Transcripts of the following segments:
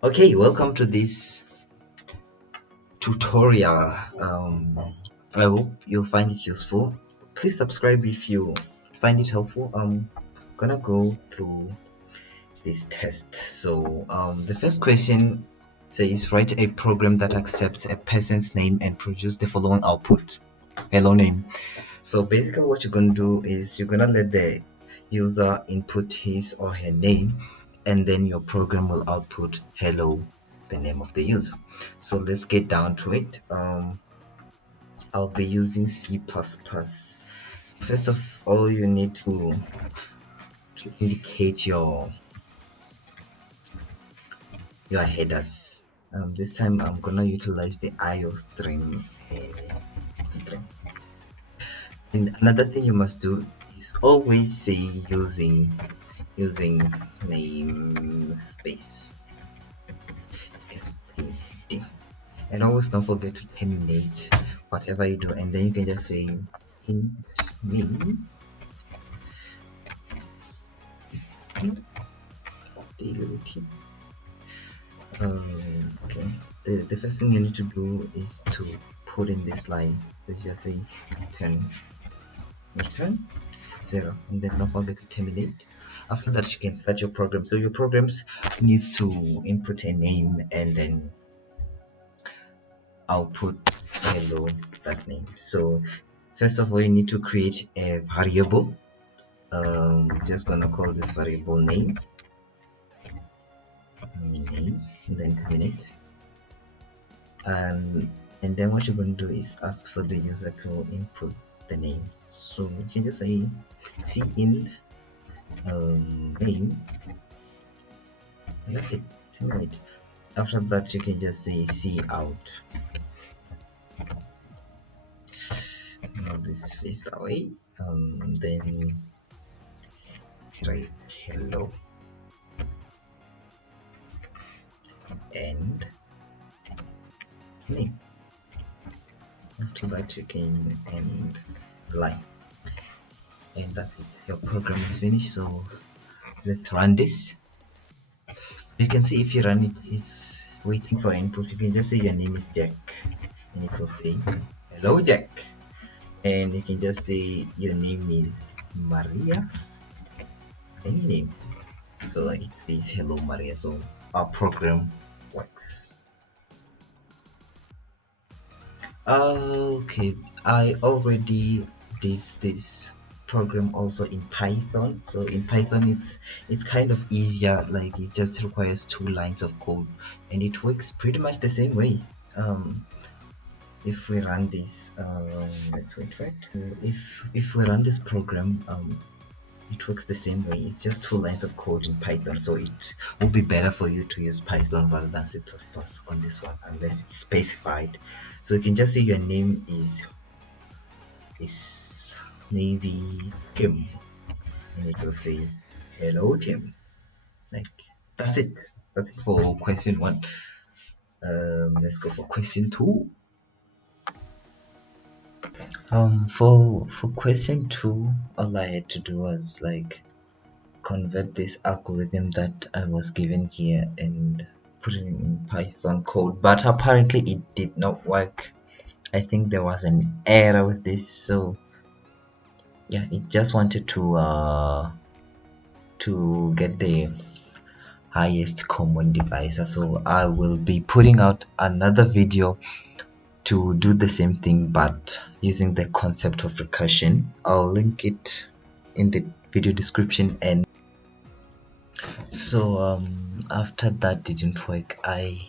Okay, welcome to this tutorial. I hope you'll find it useful. Please subscribe if you find it helpful. I'm gonna go through this test. So the first question says write a program that accepts a person's name and produce the following output. Hello name. So basically what you're gonna do is you're gonna let the user input his or her name, and then your program will output hello, the name of the user. So let's get down to it. I'll be using C++. First of all, you need to indicate your headers. This time I'm gonna utilize the IO string. And another thing you must do is always say using namespace std, and always don't forget to terminate whatever you do, and then you can just say int main okay. The first thing you need to do is to put in this line, so just say return 0, and then don't forget to terminate. After that, you can start your program. So your programs needs to input a name and then output hello, that name. So first of all, you need to create a variable. Just gonna call this variable name, and then terminate. And then what you're going to do is ask for the user to input the name. So you can just say cin name, that's it, terminate. After that, you can just say cout. Move this face away. Then write hello and name. After that, you can end the line, and that's it. Your program is finished. So let's run this. You can see if you run it, it's waiting for input. You can just say your name is Jack, and it will say hello Jack. And you can just say your name is Maria, any name, so it says hello Maria. So our program works. Okay, I already did this program also in Python. So in Python it's kind of easier, like it just requires 2 lines of code, and it works pretty much the same way. If we run this, let's wait for it. If we run this program, it works the same way. It's just 2 lines of code in Python, so it will be better for you to use Python rather than C++ on this one, unless it's specified. So you can just say your name is maybe Tim, and it will say hello Tim. Like, that's it. That's it for question 1. Let's go for question 2. For question 2, all I had to do was like convert this algorithm that I was given here and put it in Python code, but apparently it did not work. I think there was an error with this, so yeah, it just wanted to get the highest common divisor. So I will be putting out another video to do the same thing, but using the concept of recursion. I'll link it in the video description. And so after that didn't work, I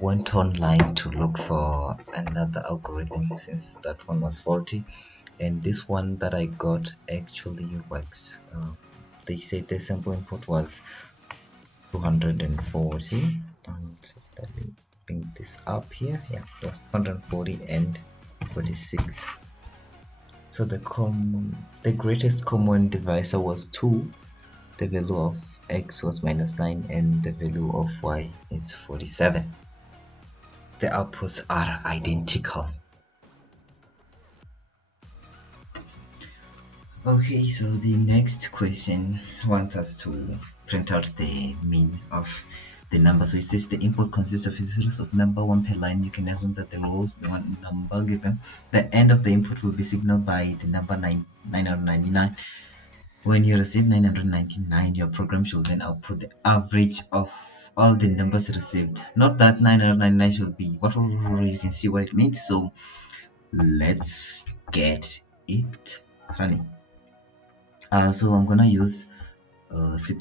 went online to look for another algorithm since that one was faulty, and this one that I got actually works. They said the sample input was 240. Just let me bring this up here. Yeah, it was 240 and 46. So the greatest common divisor was 2. The value of x was -9, and the value of y is 47. The outputs are identical. Okay, so the next question wants us to print out the mean of the number. So it says the input consists of a series of number one per line. You can assume that there will always be one number given. The end of the input will be signaled by the number 999. When you receive 999, your program should then output the average of all the numbers received. Not that 999 should be whatever, you can see what it means. So let's get it running. So I'm gonna use C++.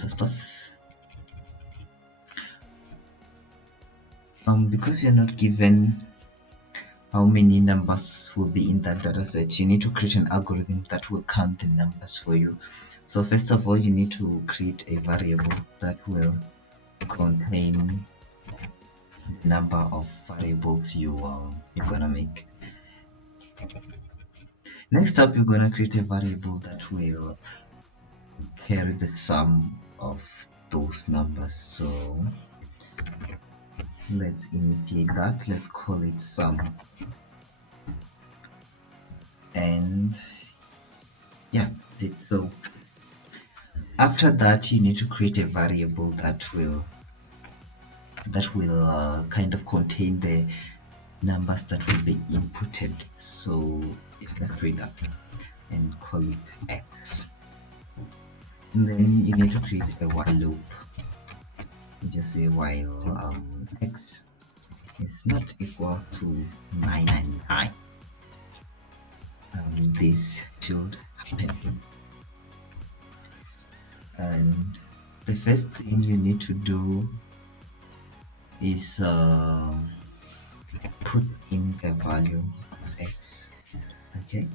Because you're not given how many numbers will be in that data set, you need to create an algorithm that will count the numbers for you. So first of all, you need to create a variable that will contain the number of variables you're gonna make. Next up, you're gonna create a variable that will carry the sum of those numbers. So let's initiate that. Let's call it sum. And yeah, so after that, you need to create a variable that will kind of contain the numbers that will be inputted. So let's create that and call it x. And then you need to create a while loop. You just say while x is not equal to 999. This should happen. And the first thing you need to do is put in the value of x. Okay,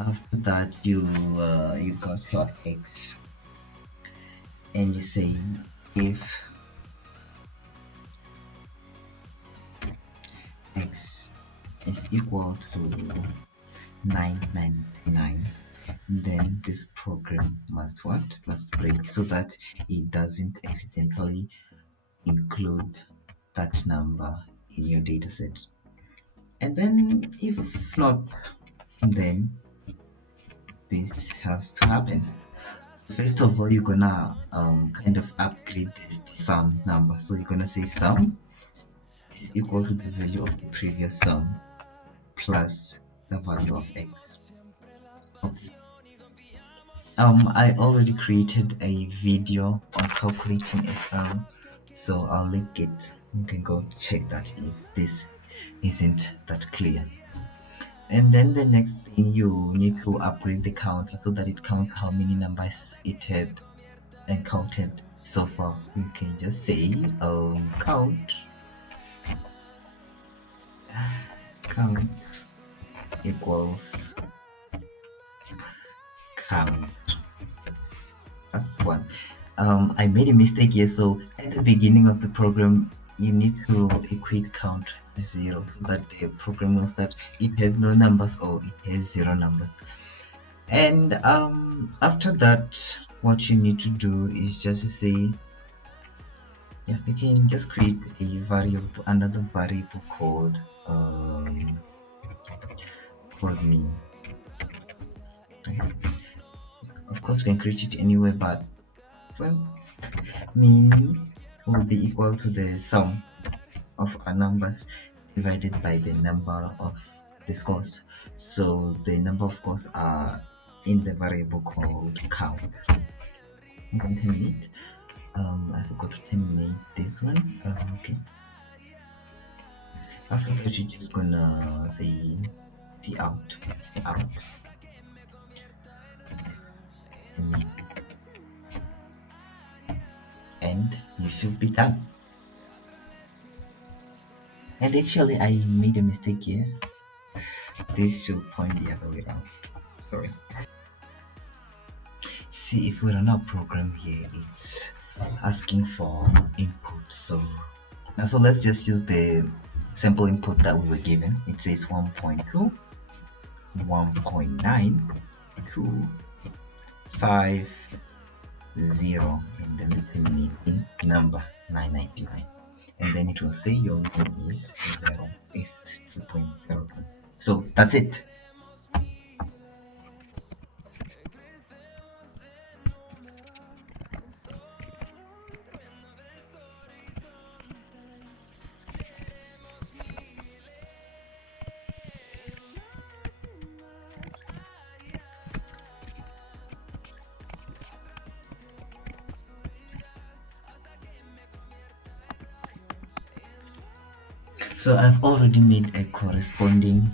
after that you got your x, and you say if x is equal to 999, then this program must break, so that it doesn't accidentally include that number in your dataset. And then if not, then this has to happen. First of all, you're gonna kind of upgrade this sum number. So you're gonna say sum is equal to the value of the previous sum plus the value of x. Okay. I already created a video on calculating a sum, so I'll link it. You can go check that if this isn't that clear. And then the next thing, you need to upgrade the counter so that it counts how many numbers it had encountered so far. You can just say count equals count. That's one. I made a mistake here, so at the beginning of the program you need to equate count 0 so that the program knows that it has no numbers or it has 0 numbers. And after that, what you need to do is just to say, yeah, you can just create a variable, another variable called mean. Okay. Of course, you can create it anywhere, but well, mean will be equal to the sum of our numbers divided by the number of the scores. So the number of scores are in the variable called count. I'm going to terminate. I forgot to terminate this one. Okay. After that, you're just gonna say out, and you should be done. And actually, I made a mistake here. This should point the other way around. Sorry. See, if we run our program here, it's asking for input. So let's just use the sample input that we were given. It says 1.2, 1.9, 2, 5, 0, and then the terminating number 999. And then it will say your mean is 0. It's 2.02. So that's it. So I've already made a corresponding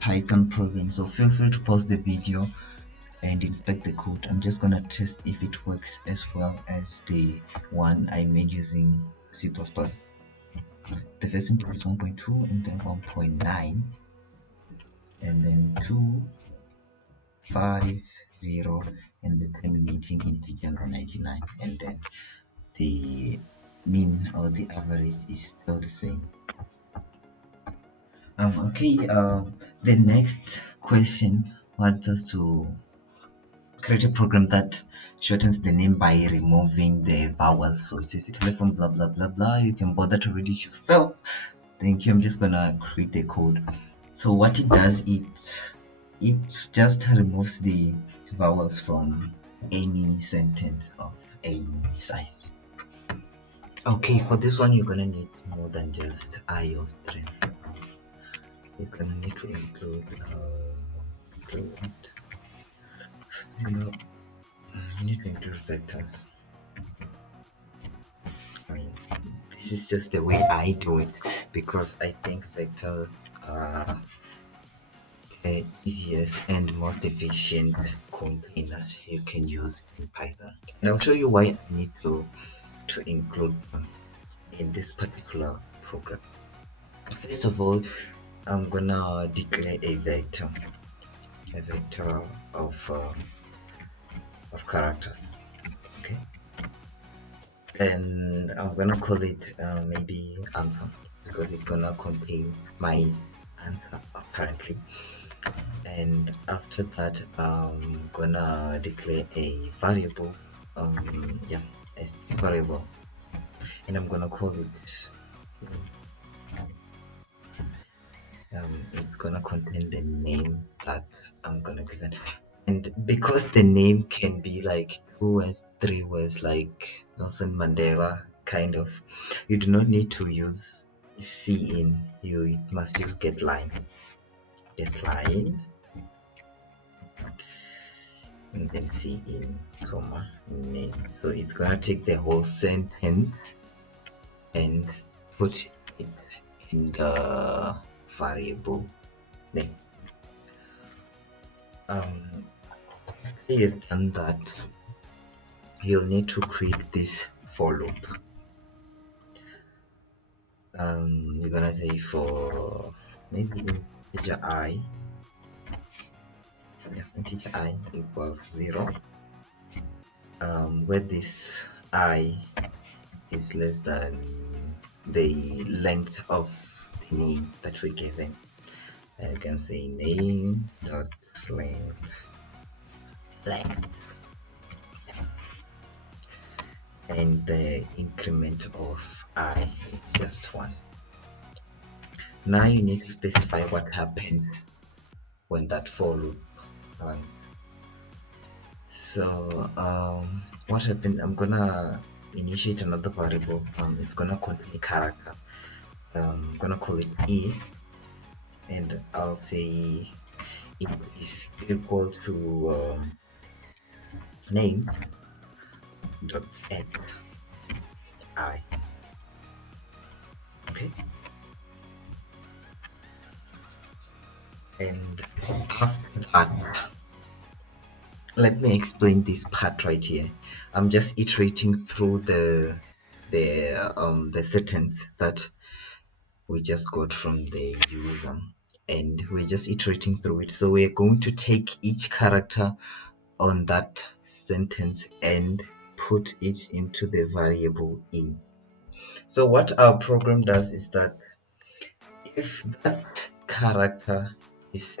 Python program, so feel free to pause the video and inspect the code. I'm just gonna test if it works as well as the one I made using C++. The version is 1.2 and then 1.9 and then 2, 5, 0 and the terminating integer 99, and then the mean or the average is still the same. The next question wants us to create a program that shortens the name by removing the vowels. So it says telephone blah blah blah blah. You can bother to read it yourself. Thank you. I'm just gonna create the code. So what it does, it just removes the vowels from any sentence of any size. Okay, for this one you're gonna need more than just I or string. You're gonna need to include you need to include vectors. I mean, this is just the way I do it because I think vectors are the easiest and most efficient containers you can use in Python. And I'll show you why I need to include them in this particular program. First of all, I'm gonna declare a vector of characters. Okay, and I'm gonna call it maybe answer because it's gonna contain my answer apparently. And after that, I'm gonna declare a variable, a variable, and I'm gonna call it. It's gonna contain the name that I'm gonna give it, and because the name can be like 2 words, 3 words, like Nelson Mandela kind of, you do not need to use cin. You must use getLine, and then cin, comma, name. So it's gonna take the whole sentence and put it in the variable name. After you've done that, you'll need to create this for loop. You're gonna say for maybe integer I equals 0, where this I is less than the length of the name that we're given. And you can say name dot length, and the increment of I is just 1. Now you need to specify what happens when that for loop runs. So what happened, I'm gonna initiate another variable. It's gonna contain a character. I'm gonna call it E, and I'll say it is equal to name dot add I. Okay, and after that, let me explain this part right here. I'm just iterating through the sentence that we just got from the user, and we're just iterating through it. So we're going to take each character on that sentence and put it into the variable E. So what our program does is that if that character is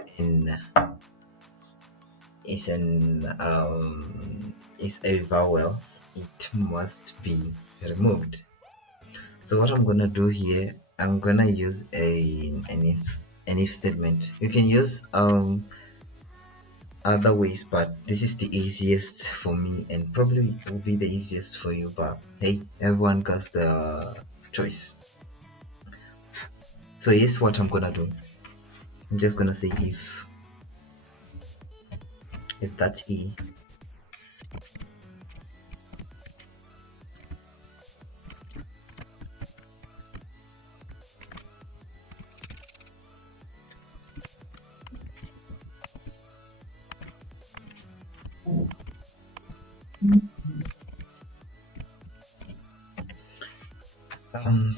a vowel, it must be removed. So what I'm gonna do here, I'm gonna use an if statement. You can use other ways, but this is the easiest for me and probably will be the easiest for you, but hey, everyone gets the choice. So here's what I'm gonna do. I'm just gonna say if that E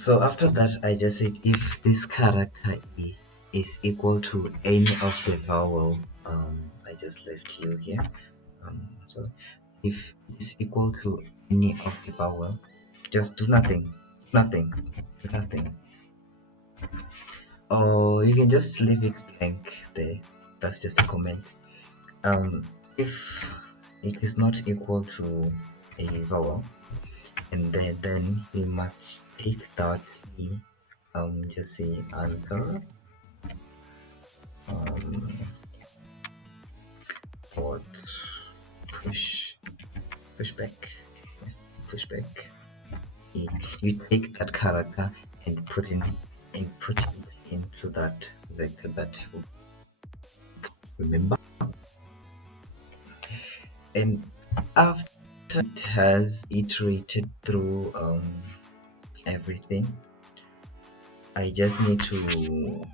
So after that, I just said if this character is equal to any of the vowel, I just left you here. So if it's equal to any of the vowel, just do nothing, nothing, nothing. Or you can just leave it blank there. That's just a comment. If it is not equal to a vowel, and then we must take that e, just say answer, or push back, push back. You take that character and put it into that vector that you remember, and after it has iterated through everything, I just need to,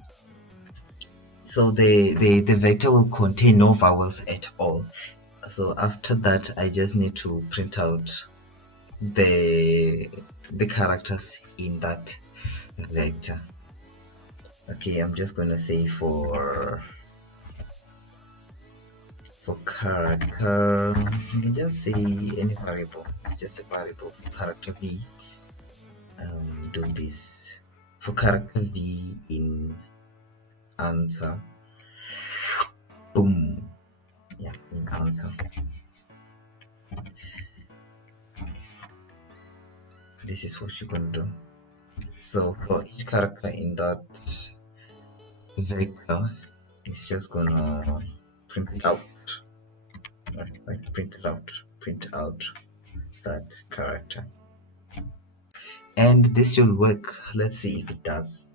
so the vector will contain no vowels at all. So after that, I just need to print out the characters in that vector. Okay, I'm just gonna say for character, you can just say any variable, just a variable for character v. Do this for character v in answer. Boom. Yeah, in answer. This is what you're gonna do. So for each character in that vector, it's just gonna print it out, like print out that character, and this should work. Let's see if it does.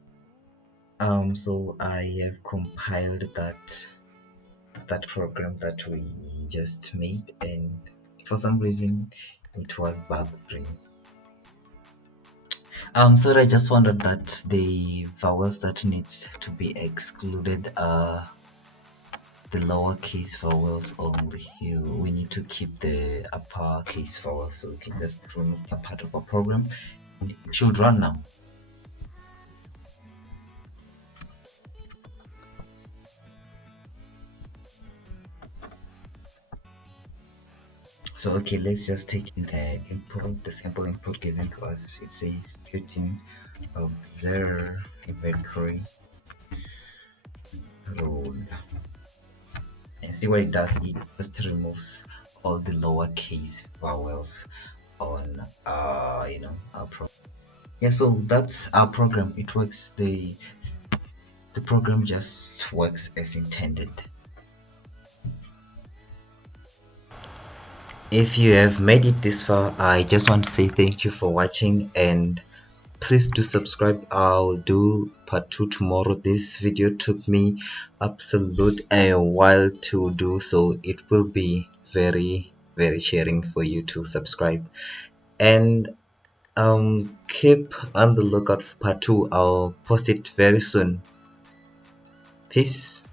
So I have compiled that program that we just made, and for some reason it was bug free. So I just wondered that the vowels that needs to be excluded are the lowercase vowels only. We need to keep the uppercase vowels, so we can just remove that part of our program and it should run now. So okay, let's just take in the input, the sample input given to us. It says 13 of 0 inventory role, and see what it does. It just removes all the lowercase vowels on our program. Yeah, so that's our program. It works. The program just works as intended. If you have made it this far, I just want to say thank you for watching, and please do subscribe. I'll do part 2 tomorrow. This video took me absolute a while to do, so it will be very sharing for you to subscribe, and keep on the lookout for part 2. I'll post it very soon. Peace.